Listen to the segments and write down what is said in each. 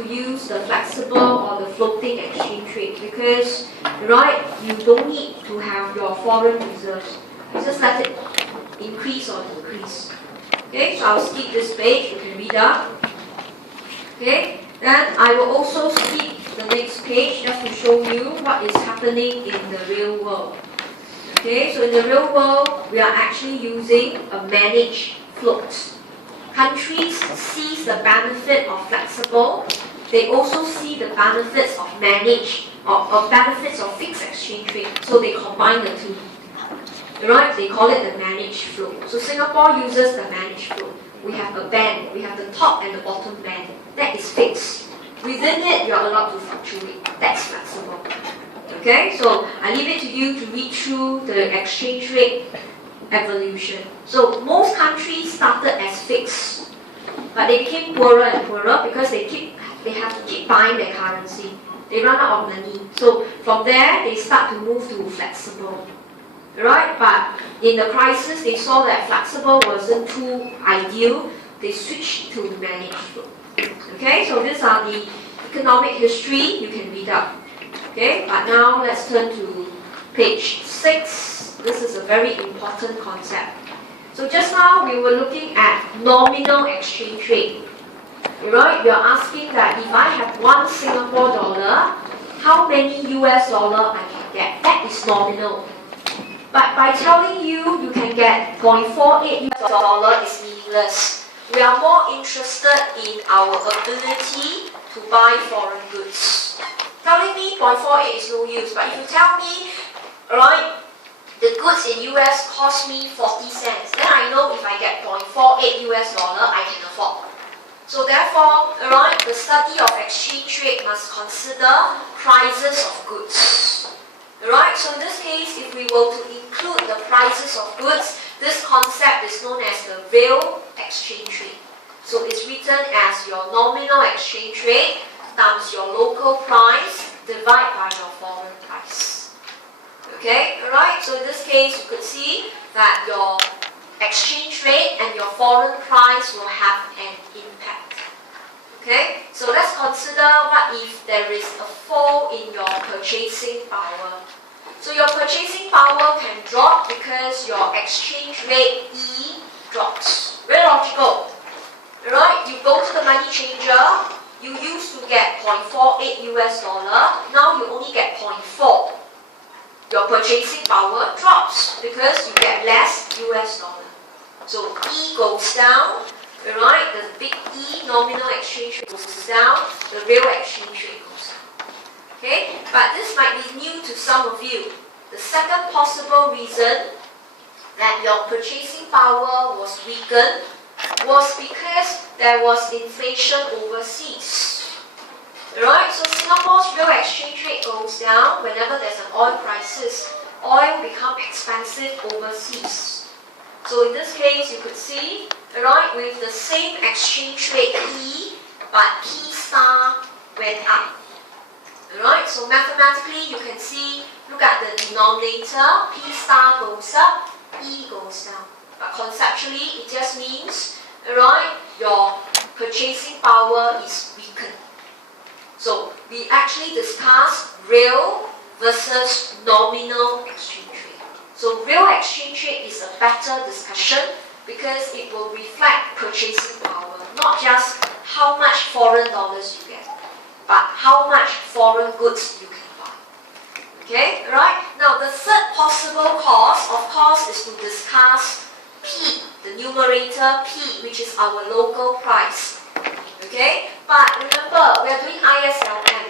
to use the flexible or the floating exchange rate because, right, you don't need to have your foreign reserves. You just let it increase or decrease. Okay, so I'll skip this page, you can read up. Okay, then I will also skip the next page just to show you what is happening in the real world. Okay, so in the real world, we are actually using a managed float. Countries see the benefit of flexible. They also see the benefits of managed or benefits of fixed exchange rate. So they combine the two. Right? They call it the managed float. So Singapore uses the managed float. We have a band. We have the top and the bottom band. That is fixed. Within it, you are allowed to fluctuate. That's flexible. Okay? So I leave it to you to read through the exchange rate evolution. So most countries started as fixed, but they became poorer and poorer because they have to keep buying their currency. They run out of money. So from there, they start to move to flexible. Right? But in the crisis, they saw that flexible wasn't too ideal. They switched to managed float. Okay? So these are the economic history you can read up. Okay? But now let's turn to page 6. This is a very important concept. So just now we were looking at nominal exchange rate. Right? We are asking that if I have 1 Singapore dollar, how many US dollar I can get? That is nominal. But by telling you you can get 0.48 US dollar is meaningless. We are more interested in our ability to buy foreign goods. Telling me 0.48 is no use, but if you tell me, right, the goods in US cost me 40 cents, then I know if I get 0.48 US dollar, I can afford. So therefore, right, the study of exchange rate must consider prices of goods. Right, so in this case, if we were to include the prices of goods, this concept is known as the real exchange rate. So it's written as your nominal exchange rate times your local price divided by your foreign price. Okay, alright, so in this case, you could see that your exchange rate and your foreign price will have an impact. Okay, so let's consider what if there is a fall in your purchasing power. So your purchasing power can drop because your exchange rate E drops. Very logical. Right? You go to the money changer, you used to get 0.48 US dollar, now you only get 0.4. Your purchasing power drops because you get less US dollar. So E goes down. Right, the big E nominal exchange rate goes down, the real exchange rate goes down. Okay, but this might be new to some of you. The second possible reason that your purchasing power was weakened was because there was inflation overseas. Right, so Singapore's real exchange rate goes down whenever there's an oil crisis. Oil becomes expensive overseas. So in this case, you could see, right, with the same exchange rate P, but P star went up. Right, so mathematically, you can see, look at the denominator, P star goes up, E goes down. But conceptually, it just means, right, your purchasing power is weakened. So we actually discussed real versus nominal exchange rate. So real exchange rate is a better discussion because it will reflect purchasing power, not just how much foreign dollars you get, but how much foreign goods you can buy. Okay, right? Now the third possible cause, of course, is to discuss P, the numerator P, which is our local price. Okay, but remember, we are doing ISLM.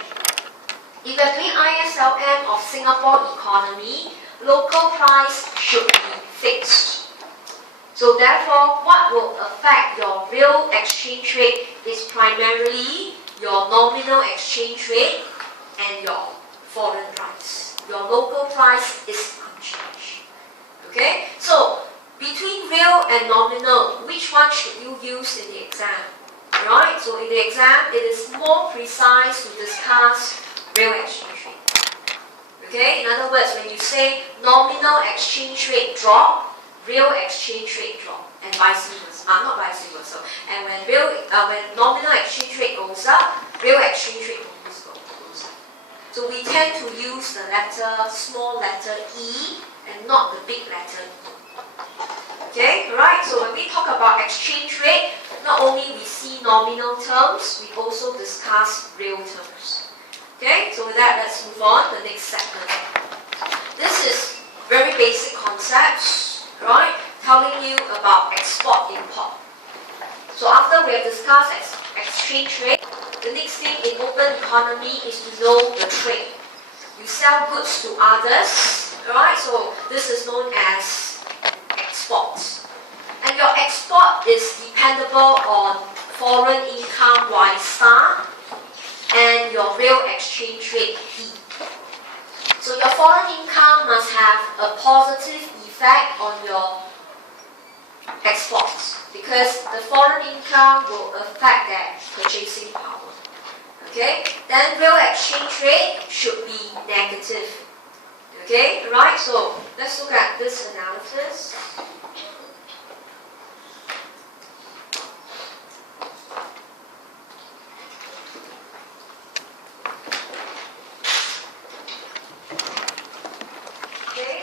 If we are doing ISLM of Singapore economy, local price should be fixed. So therefore, what will affect your real exchange rate is primarily your nominal exchange rate and your foreign price. Your local price is unchanged. Okay? So, between real and nominal, which one should you use in the exam? Right? So in the exam, it is more precise to discuss real exchange rate. Okay? In other words, when you say nominal exchange rate drop, real exchange rate drop, and vice versa. Not vice versa. And when nominal exchange rate goes up, real exchange rate goes up. So we tend to use the small letter E and not the big letter E. Okay, right? So when we talk about exchange rate, not only we see nominal terms, we also discuss real terms. Okay, so with that, let's move on to the next segment. This is very basic concepts, right? Telling you about export-import. So after we have discussed exchange rate, the next thing in open economy is to know the trade. You sell goods to others, right? So this is known as export. And your export is dependable on foreign income Y star and your real exchange rate B. So your foreign income must have a positive effect on your exports because the foreign income will affect their purchasing power. Okay? Then real exchange rate should be negative. Okay? Right? So let's look at this analysis.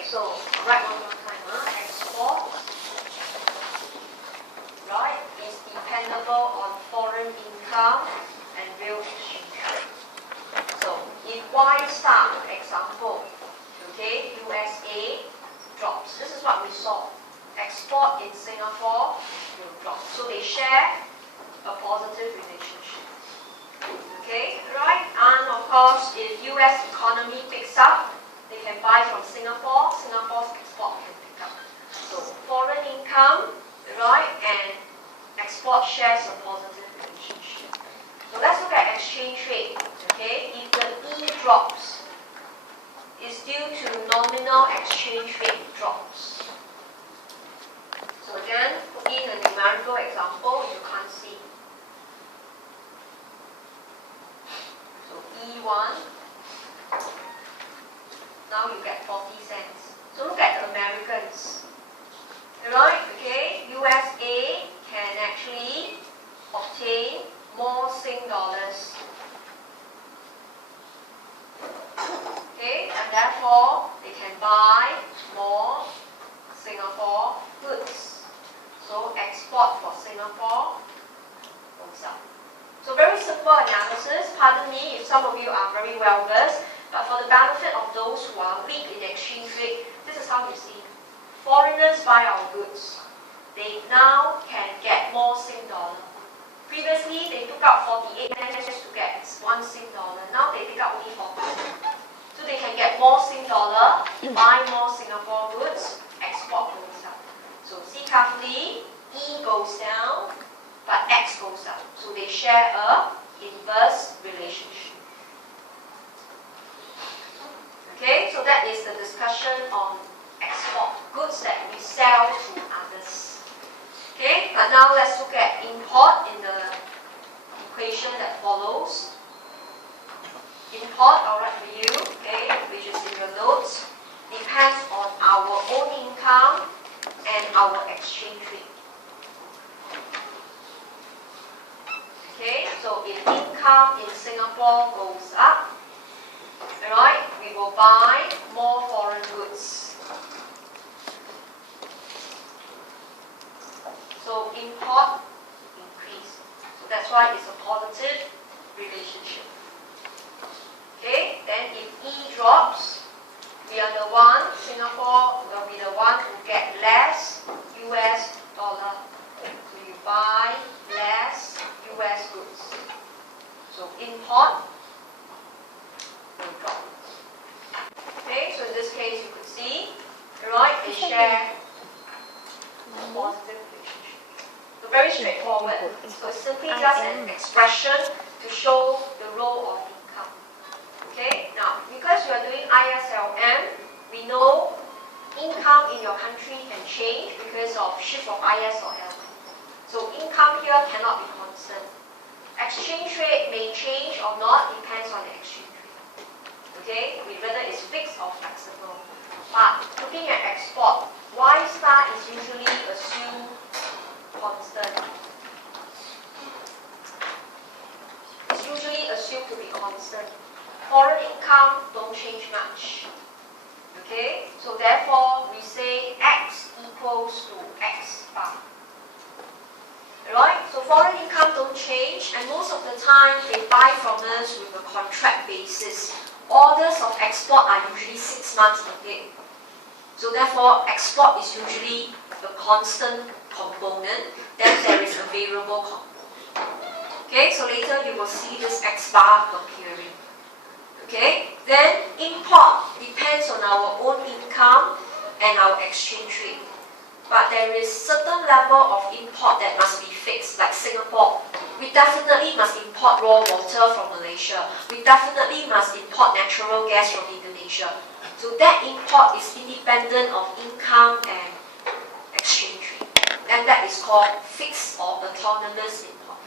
So, write one more time. Export, right, is dependable on foreign income and real exchange rate. So, if Y star, for example, okay, USA drops. This is what we saw. Export in Singapore will drop. So they share a positive relationship. Okay, right? And of course, if US economy picks up, they can buy from Singapore, Singapore's export can pick up. So foreign income, right, and export shares a positive relationship. So let's look at exchange rate. Okay, if the E drops, it's due to nominal exchange rate drops. So again, put in a numerical example you can't see. So E1. Now you get 40 cents. So look at the Americans. Right? Okay? USA can actually obtain more Sing dollars. Okay? And therefore, they can buy more Singapore goods. So export for Singapore goes up. So very simple analysis. Pardon me if some of you are very well versed. But for the benefit of those who are weak in exchange rate, this is how you see. Foreigners buy our goods. They now can get more Sing dollar. Previously, they took out 48 cents to get 1 Sing dollar. Now they take out only 40. So they can get more Sing dollar, buy more Singapore goods, export goes up. So see carefully, E goes down, but X goes up. So they share a inverse relationship. Okay, so that is the discussion on export, goods that we sell to others. Okay, but now let's look at import in the equation that follows. Import, I'll write for you, okay, which is in your notes, depends on our own income and our exchange rate. Okay, so if income in Singapore goes up, alright, we will buy more foreign goods. So import increase. So that's why it's a positive relationship. Okay, then if E drops, we are the one, Singapore will be the one who get less US dollar. So you buy less US goods. So import will drop. Okay, so in this case you could see, right, they share a positive relationship. So very straightforward. So it's simply just an expression to show the role of income. Okay, now because you are doing ISLM, we know income in your country can change because of shift of IS or LM. So income here cannot be constant. Exchange rate may change or not, depends on the exchange rate. Okay, whether it's fixed or flexible. But looking at export, Y star is usually assumed constant. It's usually assumed to be constant. Foreign income don't change much. Okay, so therefore we say X equals to X bar. Right? So foreign income don't change, and most of the time they buy from us with a contract basis. Orders of export are usually 6 months ahead. So therefore, export is usually a constant component, then there is a variable component. Okay, so later you will see this X bar appearing. Okay, then import depends on our own income and our exchange rate. But there is certain level of import that must be fixed, like Singapore. We definitely must import raw water from Malaysia. We definitely must import natural gas from Indonesia. So that import is independent of income and exchange rate. And that is called fixed or autonomous import.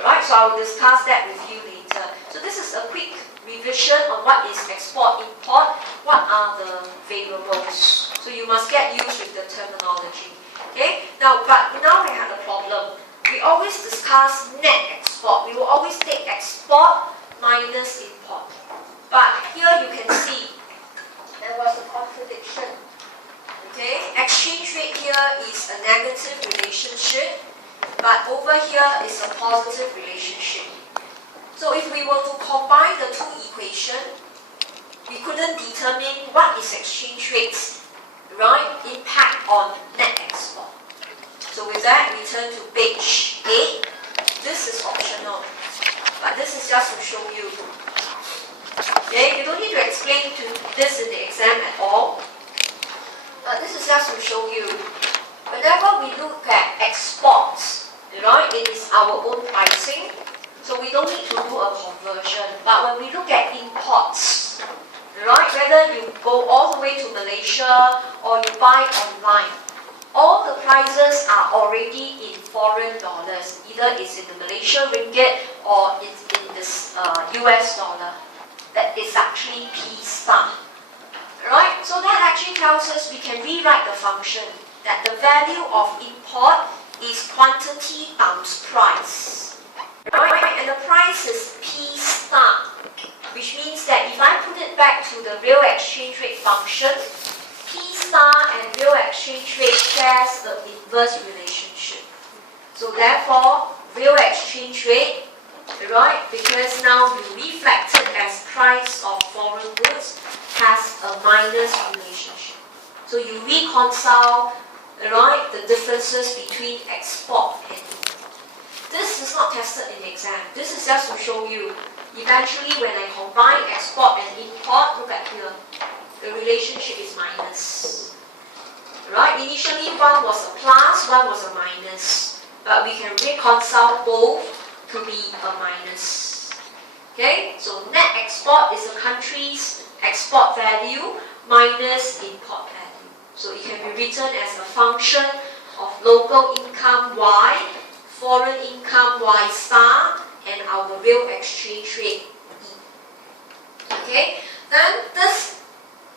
Alright, so I will discuss that with you later. So this is a quick revision on what is export, import, what are the variables. So you must get used with the terminology. Okay, but now we have a problem. We always discuss net export. We will always take export minus import. But here you can see there was a contradiction. Okay, exchange rate here is a negative relationship, but over here is a positive relationship. So if we were to combine the two equations, we couldn't determine what is exchange rate's impact on net export. So with that, we turn to page 8. This is optional, but this is just to show you. Okay, you don't need to explain this in the exam at all, but this is just to show you. Whenever we look at exports, it is our own pricing. So we don't need to do a conversion. But when we look at imports, whether you go all the way to Malaysia or you buy online, all the prices are already in foreign dollars. Either it's in the Malaysian ringgit or it's in this US dollar. That is actually P star. Right? So that actually tells us we can rewrite the function that the value of import is quantity times price. Right? And the price is P star, which means that if I put it back to the real exchange rate function, P star and real exchange rate shares the inverse relationship. So therefore, real exchange rate, because now you reflect it as price of foreign goods, has a minus relationship. So you reconcile, the differences between export and import. This is not tested in the exam. This is just to show you. Eventually, when I combine export and import, look at here. The relationship is minus. Initially, one was a plus, one was a minus. But we can reconcile both to be a minus. Okay? So net export is a country's export value minus import value. So it can be written as a function of local income Y, foreign income Y star, and our real exchange rate E. Okay? Then this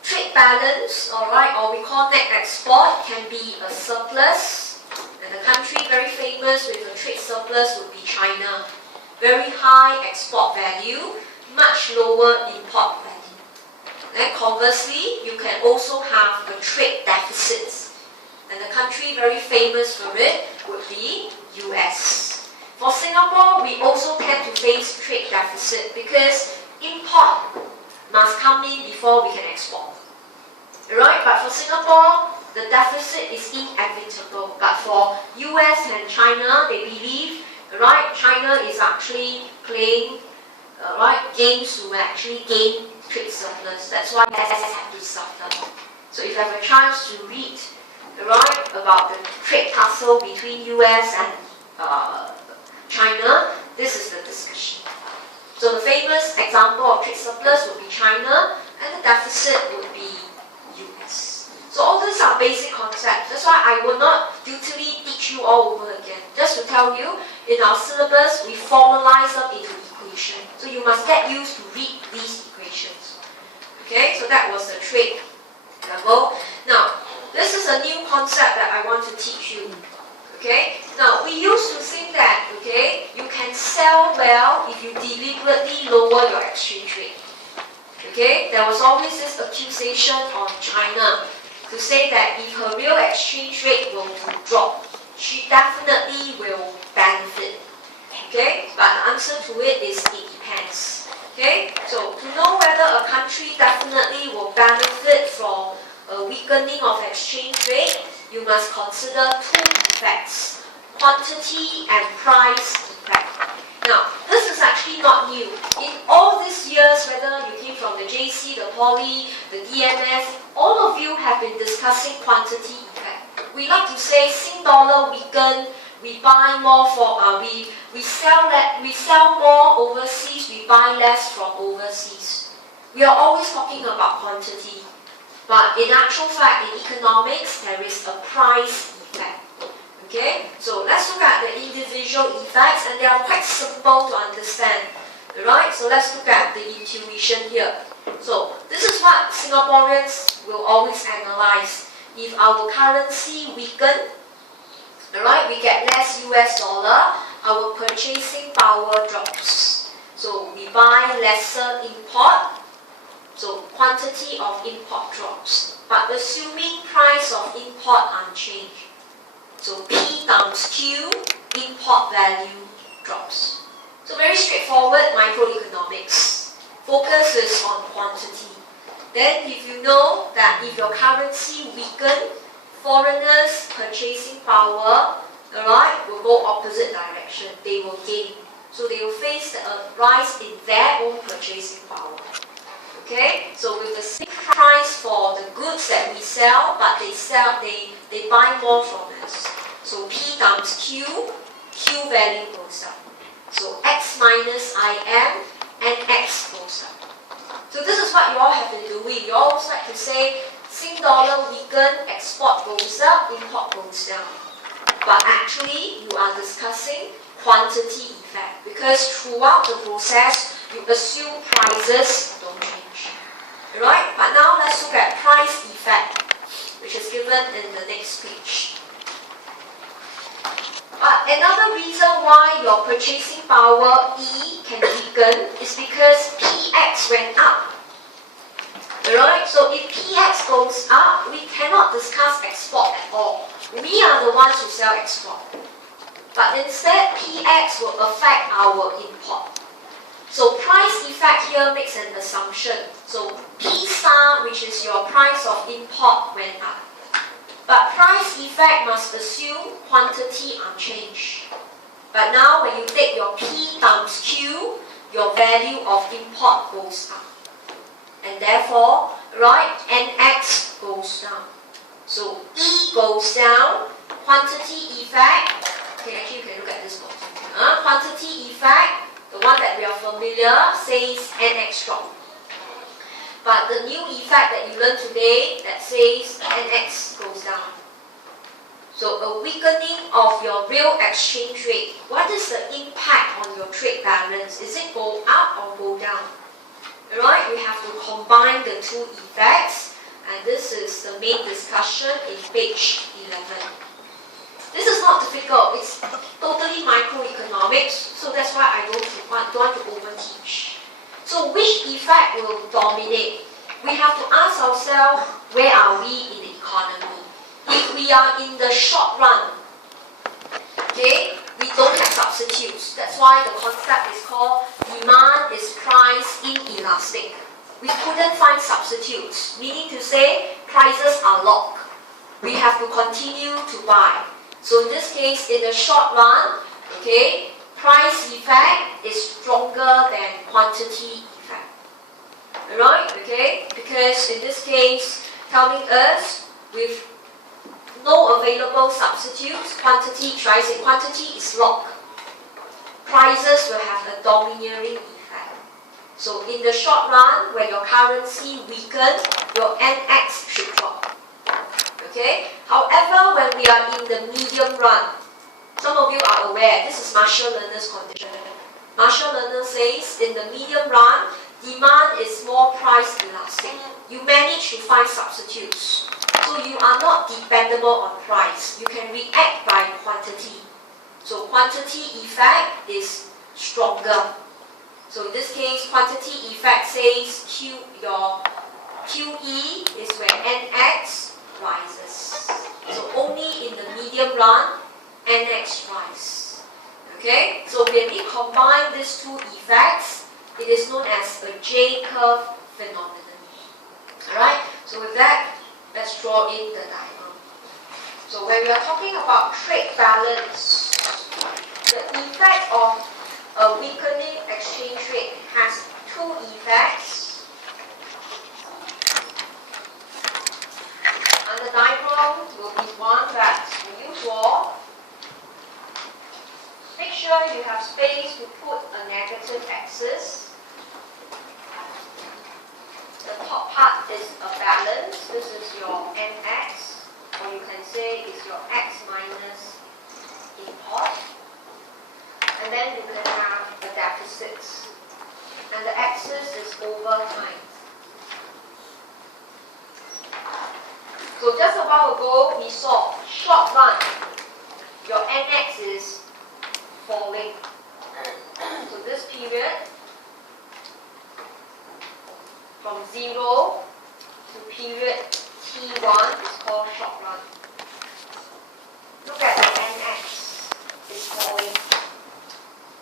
trade balance, or we call net export, can be a surplus. And the country very famous with a trade surplus would be China. Very high export value, much lower import value. Then conversely, you can also have a trade deficit. And the country very famous for it would be US. For Singapore, we also tend to face trade deficit because import must come in before we can export. But for Singapore, the deficit is inevitable. But for US and China, they believe, China is actually playing games to actually gain trade surplus. That's why US have to suffer. So if you have a chance to read, about the trade tussle between US and China, this is the discussion. So the famous example of trade surplus would be China, and the deficit would be US. So all these are basic concepts. That's why I will not dutifully teach you all over again. Just to tell you, in our syllabus, we formalize them into equations. So you must get used to read these equations. Okay, so that was the trade level. Now, this is a new concept that I want to teach you. Okay? Now, we used to think that, okay, you can sell well if you deliberately lower your exchange rate. Okay? There was always this accusation on China to say that if her real exchange rate will drop, she definitely will benefit. Okay? But the answer to it is it depends. Okay? So, to know whether a country definitely will benefit from a weakening of exchange rate, you must consider two effects, quantity and price effect. Now, this is actually not new. In all these years, whether you came from the JC, the Poly, the DMS, all of you have been discussing quantity effect. We like to say Sing dollar weaken, we buy more we sell more overseas, we buy less from overseas. We are always talking about quantity. But in actual fact, in economics, there is a price effect. Okay? So let's look at the individual effects, and they are quite simple to understand. Alright? So let's look at the intuition here. So this is what Singaporeans will always analyze. If our currency weaken, alright, we get less US dollar, our purchasing power drops. So we buy lesser import. So quantity of import drops, but assuming price of import unchanged. So P times Q, import value drops. So very straightforward microeconomics. Focus is on quantity. Then if you know that if your currency weaken, foreigners' purchasing power, alright, will go opposite direction. They will gain. So they will face a rise in their own purchasing power. Okay, so with the same price for the goods that we sell, but they buy more from us. So P times Q, Q value goes up. So X minus IM and X goes up. So this is what you all have been doing. You always like to say Sing dollar weaken, export goes up, import goes down. But actually, you are discussing quantity effect because throughout the process, you assume prices don't change. Right? But now let's look at price effect, which is given in the next page. But another reason why your purchasing power E can weaken is because PX went up. Alright? So if PX goes up, we cannot discuss export at all. We are the ones who sell export. But instead, PX will affect our import. So price effect here makes an assumption. So P star, which is your price of import, went up. But price effect must assume quantity unchanged. But now when you take your P times Q, your value of import goes up. And therefore, right, NX goes down. So E goes down, quantity effect. Okay, actually you can look at this box. Quantity effect, the one that we are familiar, says NX drop. But the new effect that you learned today that says NX goes down. So a weakening of your real exchange rate, what is the impact on your trade balance? Is it go up or go down? Alright, we have to combine the two effects, and this is the main discussion in page 11. This is not difficult, it's totally microeconomics, so that's why I don't want to overteach. So which effect will dominate? We have to ask ourselves, where are we in the economy? If we are in the short run, okay, we don't have substitutes. That's why the concept is called demand is price inelastic. We couldn't find substitutes, meaning to say prices are locked. We have to continue to buy. So in this case, in the short run, okay, price effect is stronger than quantity effect. Alright, okay? Because in this case, telling us with no available substitutes, quantity is locked. Prices will have a domineering effect. So in the short run, when your currency weakens, your NX should drop. Okay? However, when we are in the medium run, some of you are aware, this is Marshall Lerner's condition. Marshall Lerner says, in the medium run, demand is more price elastic. You manage to find substitutes. So you are not dependable on price. You can react by quantity. So quantity effect is stronger. So in this case, quantity effect says your QE is when NX rises. So only in the medium run, NX rise. Okay? So when we combine these two effects, it is known as a J-curve phenomenon. Alright? So with that, let's draw in the diagram. So when we are talking about trade balance, the effect of a weakening exchange rate has two effects. And the diagram will be one that usual. Make sure you have space to put a negative axis. The top part is a balance. This is your NX, or you can say it's your X minus import. And then you can have the deficits. And the axis is over time. So just a while ago, we saw short run. Your NX is falling. So this period, from 0 to period T1,